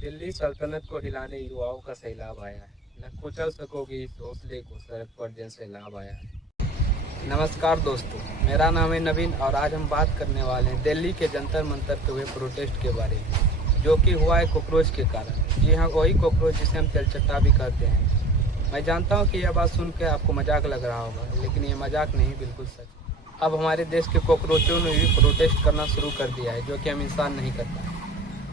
दिल्ली सल्तनत को हिलाने युवाओं का सैलाब आया है। न कुचल सकोगे इस हौसले को, सड़क पर जैसे लाभ आया है। नमस्कार दोस्तों, मेरा नाम है नवीन और आज हम बात करने वाले हैं दिल्ली के जंतर मंतर पे हुए प्रोटेस्ट के बारे में, जो कि हुआ है कॉकरोच के कारण। जी हाँ, वही कॉकरोच जिसे हम तेलचट्टा भी कहते हैं। मैं जानता हूँ कि यह बात सुन के आपको मजाक लग रहा होगा, लेकिन ये मजाक नहीं, बिल्कुल सच। अब हमारे देश के कॉकरोचों ने भी प्रोटेस्ट करना शुरू कर दिया है, जो कि हम इंसान नहीं कर पाए।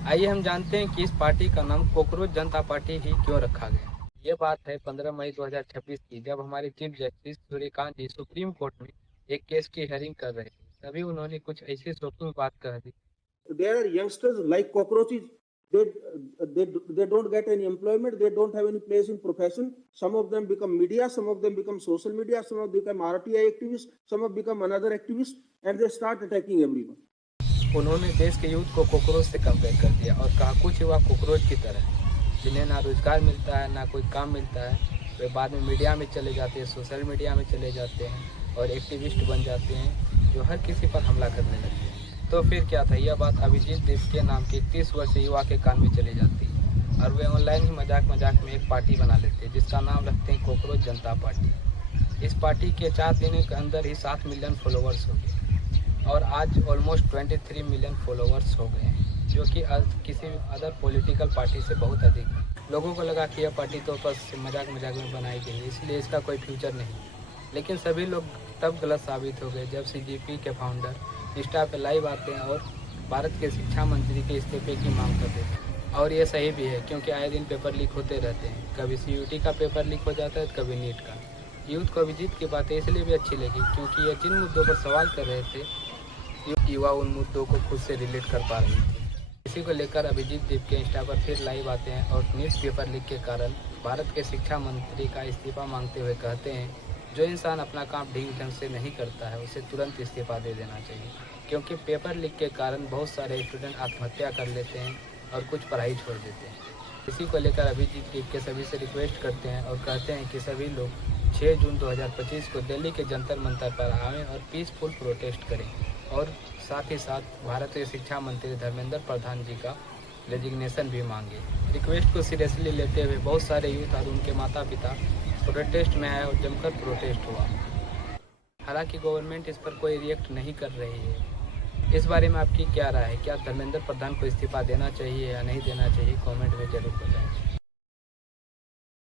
आइए हम जानते हैं कि इस पार्टी का नाम कॉकरोच जनता पार्टी ही क्यों रखा गया। ये बात है 15 मई 2026 की, जब हमारे चीफ जस्टिस सूर्यकांत जी सुप्रीम कोर्ट में एक केस की हेयरिंग कर रहे थे। तभी उन्होंने कुछ ऐसी शॉकिंग बात कह दी। There are youngsters like cockroaches. They, they don't get any employment. They don't have any place in profession. Some of them become media. Some of them become social media. Some of them become RTI activists. Some of them become another activist, and they start attacking everyone. उन्होंने देश के youth को cockroach से compare कर दिया और कहा कुछ युवा कॉकरोच की तरह है, जिन्हें ना रोजगार मिलता है ना कोई काम मिलता है। वे बाद में मीडिया में चले जाते हैं, सोशल मीडिया में चले जाते हैं और एक्टिविस्ट बन जाते हैं, जो हर किसी पर हमला करने लगते हैं। तो फिर क्या था, यह बात अभिजीत देव नाम के 31 वर्षीय युवा के कान में चली जाती है और वे ऑनलाइन ही मजाक मजाक में एक पार्टी बना लेते हैं, जिसका नाम रखते हैं कॉकरोच जनता पार्टी। इस पार्टी के 4 दिनों के अंदर ही 7 मिलियन फॉलोवर्स हो गए और आज ऑलमोस्ट 23 मिलियन फॉलोवर्स हो गए हैं, जो कि किसी अदर पॉलिटिकल पार्टी से बहुत अधिक है। लोगों को लगा कि यह पार्टी तो बस मजाक मजाक में बनाई गई है, इसलिए इसका कोई फ्यूचर नहीं। लेकिन सभी लोग तब गलत साबित हो गए जब सीजीपी के फाउंडर इंस्टा पे लाइव आते हैं और भारत के शिक्षा मंत्री के इस्तीफे की मांग करते हैं। और ये सही भी है, क्योंकि आए दिन पेपर लीक होते रहते हैं। कभी CUT का पेपर लीक हो जाता है, कभी नीट का। यूथ को अभिजीत की बातें इसलिए भी अच्छी लगी क्योंकि ये जिन मुद्दों पर सवाल कर रहे थे, युवा उन मुद्दों को खुद से रिलेट कर पा रहे थे। इसी को लेकर अभिजीत दीप के इंस्टा पर फिर लाइव आते हैं और न्यूज़ पेपर लीक के कारण भारत के शिक्षा मंत्री का इस्तीफा मांगते हुए कहते हैं, जो इंसान अपना काम ठीक ढंग से नहीं करता है उसे तुरंत इस्तीफा दे देना चाहिए, क्योंकि पेपर लीक के कारण बहुत सारे स्टूडेंट आत्महत्या कर लेते हैं और कुछ पढ़ाई छोड़ देते हैं। इसी को लेकर अभिजीत दीप के सभी से रिक्वेस्ट करते हैं और कहते हैं कि सभी लोग 6 जून 2025 को दिल्ली के जंतर मंतर पर आएँ और पीसफुल प्रोटेस्ट करें और साथ ही साथ भारत के शिक्षा मंत्री धर्मेंद्र प्रधान जी का रेजिग्नेशन भी मांगे। रिक्वेस्ट को सीरियसली लेते हुए बहुत सारे यूथ और उनके माता पिता प्रोटेस्ट में आए और जमकर प्रोटेस्ट हुआ। हालांकि गवर्नमेंट इस पर कोई रिएक्ट नहीं कर रही है। इस बारे में आपकी क्या राय है? क्या धर्मेंद्र प्रधान को इस्तीफा देना चाहिए या नहीं देना चाहिए? कमेंट में जरूर बताएं।